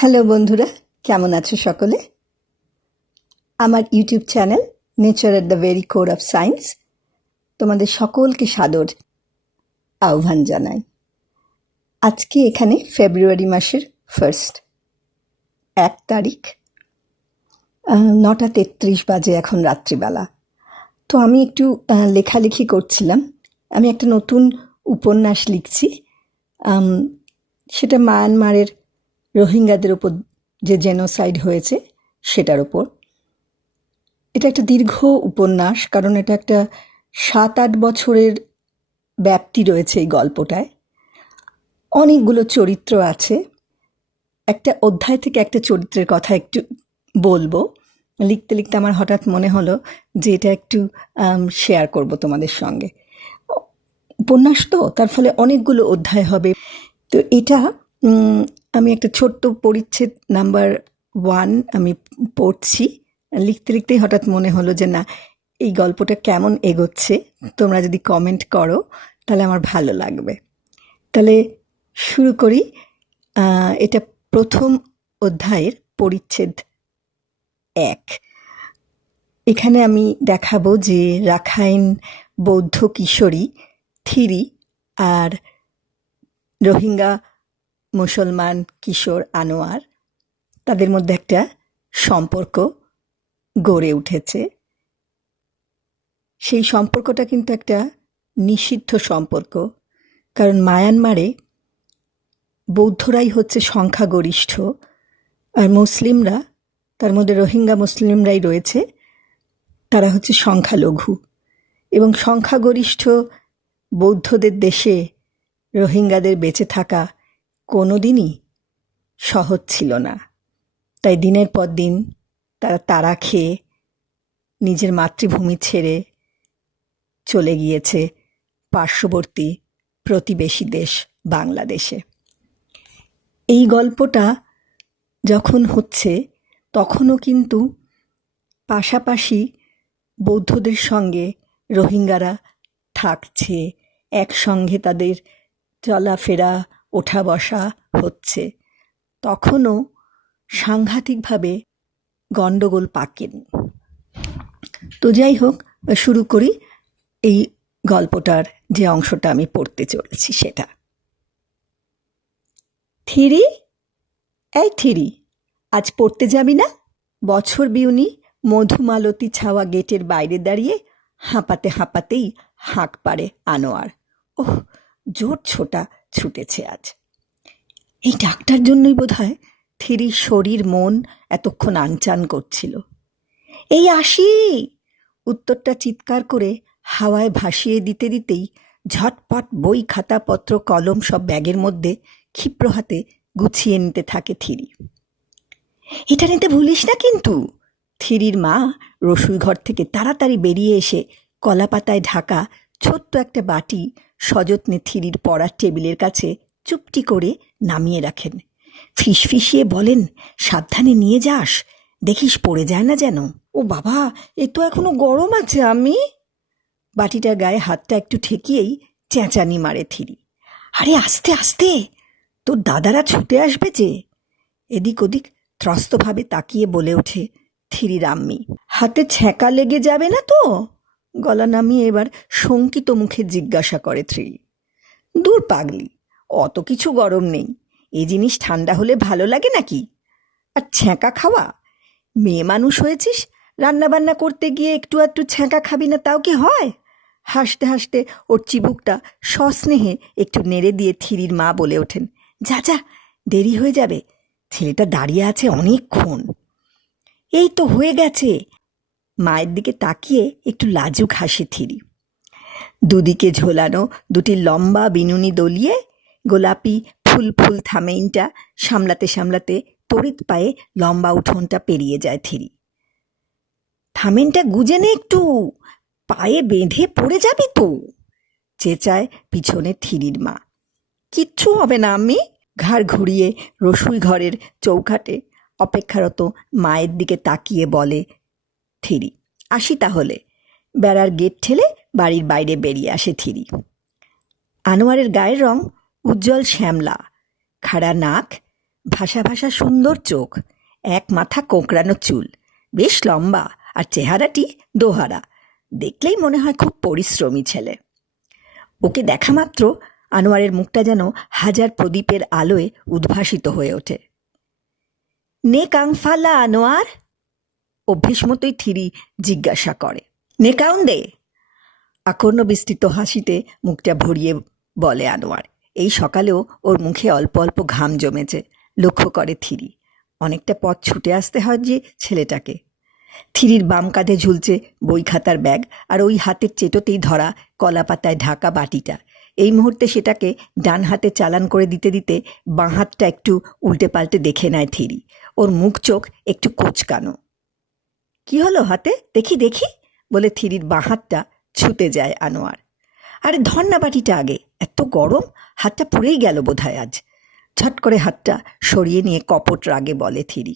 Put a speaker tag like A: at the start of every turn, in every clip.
A: Hello বন্ধুরা, কেমন আছো সকলে? আমার YouTube channel nature at the very core of science তোমাদের সকলকে সাদর আহ্বান জানাই। আজকে এখানে ফেব্রুয়ারি মাসের ফার্স্ট এক তারিখ নটা তেত্রিশ বাজে এখন রাত্রিবেলা। তো আমি একটু লেখালেখি করছিলাম। আমি একটা নতুন উপন্যাস লিখছি। সেটা মায়ানমারের রোহিঙ্গাদের ওপর যে জেনোসাইড হয়েছে, সেটার ওপর এটা একটা দীর্ঘ উপন্যাস, কারণ এটা একটা সাত আট বছরের ব্যাপ্তি রয়েছে এই গল্পটায়। অনেকগুলো চরিত্র আছে। একটা অধ্যায় থেকে একটা চরিত্রের কথা একটু বলব। লিখতে লিখতে আমার হঠাৎ মনে হলো যে এটা একটু শেয়ার করব তোমাদের সঙ্গে। উপন্যাস তো, তার ফলে অনেকগুলো অধ্যায় হবে। তো এটা আমি একটা ছোট্ট পরিচ্ছেদ নাম্বার ওয়ান আমি পড়ছি। লিখতে লিখতেই হঠাৎ মনে হলো যে, না, এই গল্পটা কেমন এগোচ্ছে? তোমরা যদি কমেন্ট করো, তাহলে আমার ভালো লাগবে। তাহলে শুরু করি। এটা প্রথম অধ্যায়ের পরিচ্ছেদ এক। এখানে আমি দেখাবো যে রাখাইন, বৌদ্ধ কিশোরী, থিরি আর রোহিঙ্গা মুসলমান, কিশোর, আনোয়ার, তাদের মধ্যে একটা সম্পর্ক গড়ে উঠেছে। সেই সম্পর্কটা কিন্তু একটা নিষিদ্ধ সম্পর্ক, কারণ মায়ানমারে বৌদ্ধরাই হচ্ছে সংখ্যাগরিষ্ঠ আর মুসলিমরা, তার মধ্যে রোহিঙ্গা মুসলিমরাই রয়েছে, তারা হচ্ছে সংখ্যালঘু। এবং সংখ্যাগরিষ্ঠ বৌদ্ধদের দেশে রোহিঙ্গাদের বেঁচে থাকা কোনো দিনই সহজ ছিল না। তাই দিনের পর দিন তারা তারা খেয়ে নিজের মাতৃভূমি ছেড়ে চলে গিয়েছে পার্শ্ববর্তী প্রতিবেশী দেশ বাংলাদেশে। এই গল্পটা যখন হচ্ছে, তখনও কিন্তু পাশাপাশি বৌদ্ধদের সঙ্গে রোহিঙ্গারা থাকছে, একসঙ্গে তাদের চলাফেরা ওঠা বসা হচ্ছে। তখনও সাংঘাতিকভাবে গণ্ডগোল পাকেনি। তো যাই হোক, শুরু করি এই গল্পটার যে অংশটা আমি পড়তে চলেছি সেটা। থিরি? এই থিরি, আজ পড়তে যাবি না? বছর বিউনি মধুমালতী ছাওয়া গেটের বাইরে দাঁড়িয়ে হাঁপাতে হাঁপাতেই হাঁক পারে আনোয়ার। ওহ, জোর ছোটা ছুটেছে আজ। এই ডাকটার জন্যই বোধ হয় থিরির শরীর, মন এতক্ষণ আনচান করছিল। এই আসি! উত্তরটা চিৎকার করে হাওয়ায় ভাসিয়ে দিতে দিতেই ঝটপট বই খাতাপত্র কলম সব ব্যাগের মধ্যে ক্ষিপ্র হাতে গুছিয়ে নিতে থাকে থিরি। এটা নিতে ভুলিস না কিন্তু! থিরির মা রসুই ঘর থেকে তাড়াতাড়ি বেরিয়ে এসে কলা পাতায় ঢাকা ছোট্ট একটা বাটি সযত্নে থিরির পড়ার টেবিলের কাছে চুপটি করে নামিয়ে রাখেন। ফিসফিসিয়ে বলেন, সাবধানে নিয়ে যাস, দেখিস পড়ে যায় না যেন। ও বাবা, এ তো এখনও গরম আছে, আমি? বাটিটার গায়ে হাতটা একটু ঠেকিয়েই চেঁচানি মারে থিরি। আরে, আস্তে আস্তে! তোর দাদারা ছুটে আসবে যে? এদিক ওদিক ত্রস্তভাবে তাকিয়ে বলে ওঠে থিরি রাম্মি হাতে ছ্যাঁকা লেগে যাবে না তো? গলা নামিয়ে এবার শঙ্কিত মুখে জিজ্ঞাসা করে থ্রি দূর পাগলি, অত কিছু গরম নেই। এই জিনিস ঠান্ডা হলে ভালো লাগে নাকি? আর ছ্যাঁকা খাওয়া? মেয়ে মানুষ হয়েছিস, রান্নাবান্না করতে গিয়ে একটু একটু ছ্যাঁকা খাবি না তাও কি হয়? হাসতে হাসতে ওর চিবুকটা সস্নেহে একটু নেড়ে দিয়ে থিরির মা বলে ওঠেন, যা যা, দেরি হয়ে যাবে। ছেলেটা দাঁড়িয়ে আছে অনেকক্ষণ। এই তো হয়ে গেছে। মায়ের দিকে তাকিয়ে একটু লাজুক হাসি থিরি। দুদিকে ঝোলানো দুটি লম্বা বিনুনি দলিয়ে গোলাপি ফুল ফুল থামেইনটা সামলাতে সামলাতে তড়িৎ পায়ে লম্বা উঠোনটা পেরিয়ে যায় থিরি। থামেনটা গুজে নে একটু, পায়ে বেঁধে পড়ে যাবি তো, চেঁচায় পিছনে থিরির মা। কিচ্ছু হবে না আমি ঘাড় ঘুরিয়ে রসুই ঘরের চৌখাটে অপেক্ষারত মায়ের দিকে তাকিয়ে বলে থিরি। আসি তাহলে। বেড়ার গেট ঠেলে বাড়ির বাইরে বেরিয়ে আসে থিরি। আনোয়ারের গায়ের রং উজ্জ্বল শ্যামলা। খাড়া নাক ভাষা ভাষা সুন্দর চোখ, এক মাথা কোঁকড়ানো চুল, বেশ লম্বা আর চেহারাটি দোহারা। দেখলেই মনে হয় খুব পরিশ্রমী ছেলে। ওকে দেখা মাত্র আনোয়ারের মুখটা যেন হাজার প্রদীপের আলোয় উদ্ভাসিত হয়ে ওঠে। নে কাংফালা আনোয়ার! অভ্যেস মতোই থিরি জিজ্ঞাসা করে। নে কাউন দে আকর্ণ বিস্তৃত হাসিতে মুখটা ভরিয়ে বলে আনোয়ার। এই সকালেও ওর মুখে অল্প অল্প ঘাম জমেছে, লক্ষ্য করে থিরি। অনেকটা পথ ছুটে আসতে হয় যে ছেলেটাকে। থিরির বাম কাঁধে ঝুলছে বই খাতার ব্যাগ আর ওই হাতের চেটোতেই ধরা কলা পাতায় ঢাকা বাটিটা। এই মুহূর্তে সেটাকে ডান হাতে চালান করে দিতে দিতে বাঁ হাতটা একটু উল্টে পাল্টে দেখে নেয় থিরি। ওর মুখ চোখ একটু কোচকানো। কি হলো হাতে? দেখি দেখি, বলে থিরির বাঁ হাতটা ছুতে যায় আনোয়ার। আরে ধন্না বাটিটা আগে, এত গরম, হাতটা পুড়েই গেল বোধহয় আজ। ঝট করে হাতটা সরিয়ে নিয়ে কপট রাগে বলে থিরি।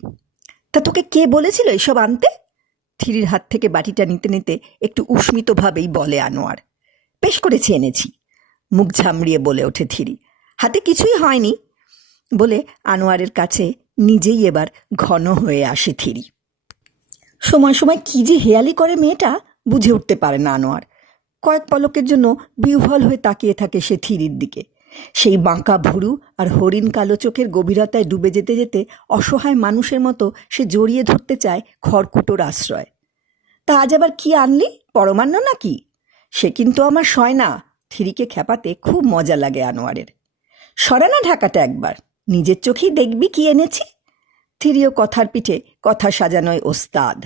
A: তা তোকে কে বলেছিল এসব আনতে? থিরির হাত থেকে বাটিটা নিতে নিতে একটু উষ্মিতভাবেই বলে আনোয়ার। বেশ করেছি, এনেছি, মুখ ঝামড়িয়ে বলে ওঠে থিরি। হাতে কিছুই হয়নি, বলে আনোয়ারের কাছে নিজেই এবার ঘন হয়ে আসে থিরি। সময় সময় কি যে হেয়ালি করে মেয়েটা বুঝে উঠতে পারে না আনোয়ার। কয়েক পলকের জন্য বিহ্বল হয়ে তাকিয়ে থাকে সে থিরির দিকে। সেই বাঁকা ভুরু আর হরিণ কালো চোখের গভীরতায় ডুবে যেতে যেতে অসহায় মানুষের মতো সে জড়িয়ে ধরতে চায় খড়কুটোর আশ্রয়। তা আজ আবার কি আনলি, পরমান্ন নাকি? সে কিন্তু আমার সয় না, থিরিকে খেপাতে খুব মজা লাগে আনোয়ারের। সরানা ঢাকাটা একবার, নিজের চোখেই দেখবি কি এনেছি। থিরিও কথার পিঠে কথা সাজানোয় ওস্তাদ।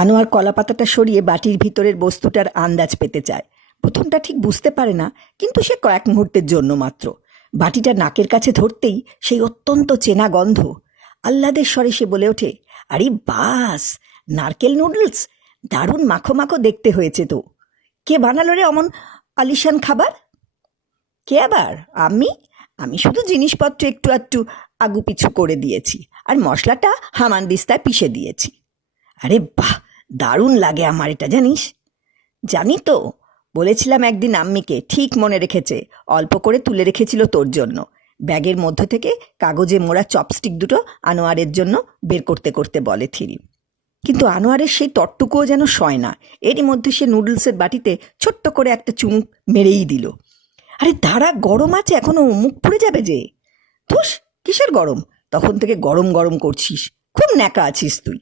A: আনোয়ার কলাপাতাটা সরিয়ে বাটির ভিতরের বস্তুটার আন্দাজ পেতে চায়। প্রথমটা ঠিক বুঝতে পারে না, কিন্তু সে কয়েক মুহূর্তের জন্য মাত্র। বাটিটা নাকের কাছে ধরতেই সেই অত্যন্ত চেনা গন্ধ আহ্লাদের স্বরে সে বলে ওঠে, আরে বাস, নারকেল নুডলস? দারুণ মাখো মাখো দেখতে হয়েছে তো। কে বানালো রে অমন আলিশান খাবার? কে আবার? আমি? আমি শুধু জিনিসপত্র একটু একটু আগু পিছু করে দিয়েছি আর মশলাটা হামানদিস্তায় পিষে দিয়েছি। আরে বাহ, দারুণ লাগে আমার এটা, জানিস? জানি তো, বলেছিলাম একদিন আম্মিকে, ঠিক মনে রেখেছে, অল্প করে তুলে রেখেছিল তোর জন্য। ব্যাগের মধ্য থেকে কাগজে মোড়া চপস্টিক দুটো আনোয়ারের জন্য বের করতে করতে বলে থিরি। কিন্তু আনোয়ারের সেই তটটুকুও যেন সয় না, এরই মধ্যে সে নুডলসের বাটিতে ছোট্ট করে একটা চুমুক মেরেই দিল। আরে দাঁড়া, গরম আছে এখনও মুখ পুড়ে যাবে যে। ধুস কিসের গরম? তখন থেকে গরম গরম করছিস। খুব ন্যাকা আছিস তুই।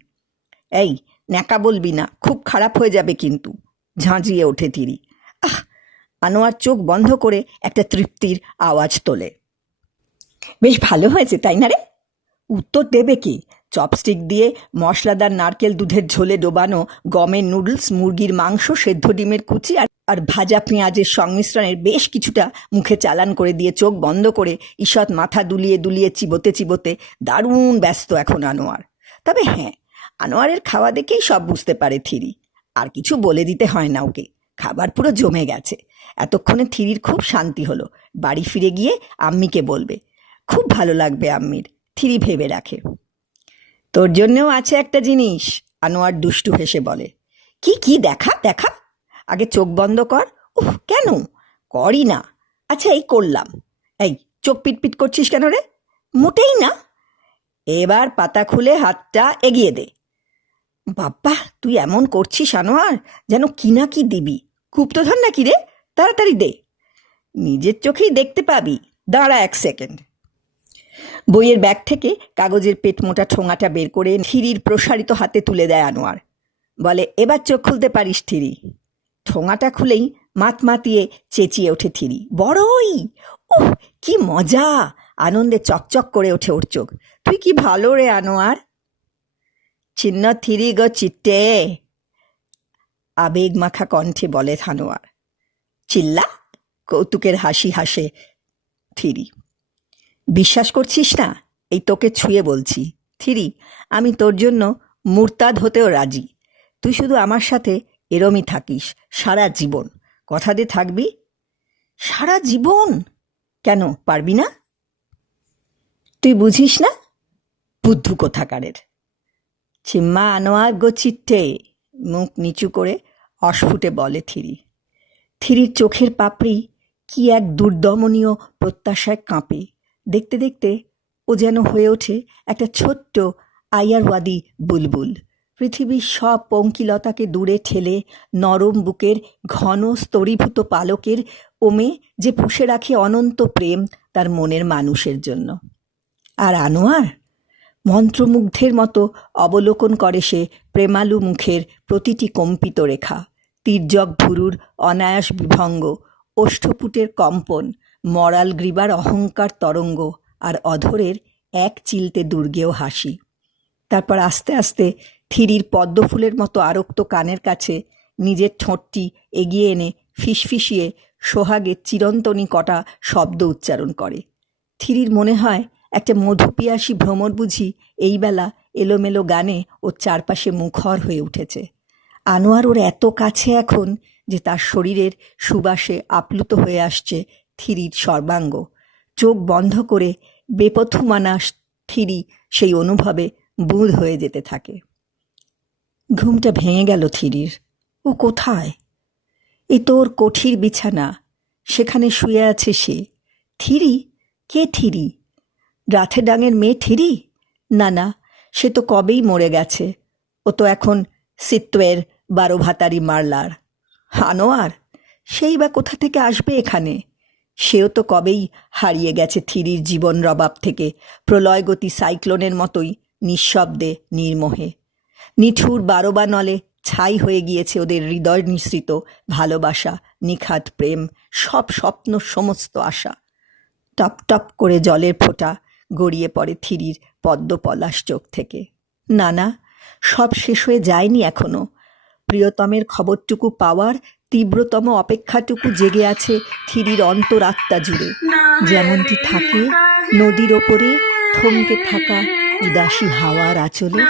A: এই, ন্যাকা বলবি না, খুব খারাপ হয়ে যাবে কিন্তু। ঝাঁঝিয়ে ওঠে তিরি। আহ, আনোয়ার চোখ বন্ধ করে একটা তৃপ্তির আওয়াজ তোলে। বেশ ভালো হয়েছে, তাই না রে? উত্তর দেবে কি? চপস্টিক দিয়ে মশলাদার নারকেল দুধের ঝোলে ডোবানো গমের নুডলস, মুরগির মাংস, সেদ্ধ ডিমের কুচি আর আর ভাজা পেঁয়াজের সংমিশ্রণের বেশ কিছুটা মুখে চালান করে দিয়ে চোখ বন্ধ করে ঈষৎ মাথা দুলিয়ে দুলিয়ে চিবোতে চিবোতে দারুণ ব্যস্ত এখন আনোয়ার। তবে হ্যাঁ আনোয়ারের খাওয়া দেখেই সব বুঝতে পারে থিরি। আর কিছু বলে দিতে হয় না ওকে। খাবার পুরো জমে গেছে। এতক্ষণে থিরির খুব শান্তি হলো। বাড়ি ফিরে গিয়ে আম্মিকে বলবে, খুব ভালো লাগবে আম্মির। থিরি ভেবে রাখে। তোর জন্যেও আছে একটা জিনিস, আনোয়ার দুষ্টু হেসে বলে। কি কি, দেখা দেখা? আগে চোখ বন্ধ কর। উহ কেন? করি না। আচ্ছা এই করলাম। এই, চোখ পিটপিট করছিস কেন রে? মোটেই না। এবার পাতা খুলে হাতটা এগিয়ে দে। বাবা তুই এমন করছিস, আনোয়ার, যেন কি না কি দিবি। গুপ্তধন নাকি রে? তাড়াতাড়ি দে। নিজের চোখেই দেখতে পাবি। দাঁড়া এক সেকেন্ড। বইয়ের ব্যাগ থেকে কাগজের পেট মোটা ঠোঙাটা বের করে থিরির প্রসারিত হাতে তুলে দেয় আনোয়ার। বলে, এবার চোখ খুলতে পারিস থিরি ঠোঙাটা খুলেই মাত মাতিয়ে চেঁচিয়ে ওঠে থিরি বড়ই! উহ, কি মজা! আনন্দে চকচক করে ওঠে ওর চোখ। তুই কি ভালো রে আনোয়ার? চিহ্ন থিরি গো চিট্টে। আবেগ মাখা কণ্ঠে বলে থানোয়ার চিল্লা? কৌতুকের হাসি হাসে থিরি বিশ্বাস করছিস না? এই তোকে ছুঁয়ে বলছি। থিরি, আমি তোর জন্য মুরতাদ হতেও রাজি। তুই শুধু আমার সাথে এরমই থাকিস, সারা জীবন। কথা দিয়ে থাকবি? সারা জীবন? কেন, পারবি না? তুই বুঝিস না? বুদ্ধু কোথাকারের? চিম্মা আনোয়ার গো চিট্টে, মুখ নিচু করে অস্ফুটে বলে থিরি। থিরির চোখের পাপড়ি কি এক দুর্দমনীয় প্রত্যাশায় কাঁপে। দেখতে দেখতে ও যেন হয়ে ওঠে একটা ছোট্ট আয়ারওয়াদি বুলবুল। পৃথিবীর সব পঙ্কিলতাকে দূরে ঠেলে নরম বুকের ঘন স্তরীভূত পালকের ওমে যে পুষে রাখে অনন্ত প্রেম তার মনের মানুষের জন্য। আর আনোয়ার? মন্ত্রমুগ্ধের মতো অবলোকন করে সে প্রেমালু মুখের প্রতিটি কম্পিত রেখা। তির্যক ভুরুর অনায়াস বিভঙ্গ, ওষ্ঠপুটের কম্পন মরাল গ্রীবার অহংকার তরঙ্গ আর অধরের এক চিলতে দুর্গেও হাসি। তারপর আস্তে আস্তে থিরির পদ্মফুলের মতো আরক্ত কানের কাছে নিজের ঠোঁটটি এগিয়ে এনে ফিসফিসিয়ে সোহাগের চিরন্তনী কটা শব্দ উচ্চারণ করে। থিরির মনে হয় একটা মধুপিয়াসী ভ্রমর বুঝি এই বেলা এলোমেলো গানে ওর চারপাশে মুখর হয়ে উঠেছে। আনোয়ার ওর এত কাছে এখন যে তার শরীরের সুবাসে আপ্লুত হয়ে আসছে থিরির সর্বাঙ্গ। চোখ বন্ধ করে বেপথুমানা থিরি সেই অনুভবে বুঁদ হয়ে যেতে থাকে। ঘুমটা ভেঙে গেল থিরির। ও কোথায়? এ তোর কঠির বিছানা। সেখানে শুয়ে আছে সে। থিরি? কে থিরি? রাথে ডাঙের মেয়ে থিরি? না না, সে তো কবেই মরে গেছে। ও তো এখন সিত্ত্বের বারো ভাতারি মারলার। হানোয়ার সেই বা কোথা থেকে আসবে এখানে? সেও তো কবেই হারিয়ে গেছে থিরির জীবন রবাব থেকে প্রলয়গতি সাইক্লোনের মতোই, নিঃশব্দে, নির্মোহে। নিঠুর বারো বা নলে ছাই হয়ে গিয়েছে ওদের হৃদয় নিঃসৃত, ভালোবাসা, নিখাত প্রেম, সব স্বপ্ন সমস্ত আশা। টপ টপ করে জলের ফোঁটা গড়িয়ে পড়ে থিরির পদ্ম পলাশ চোখ থেকে। না না সব শেষ হয়ে যায়নি এখনও। প্রিয়তমের খবরটুকু পাওয়ার তীব্রতম অপেক্ষাটুকু জেগে আছে থিরির অন্তরাত্মা জুড়ে। যেমনটি থাকে নদীর ওপরে থমকে থাকা উদাসী হাওয়ার আঁচলে।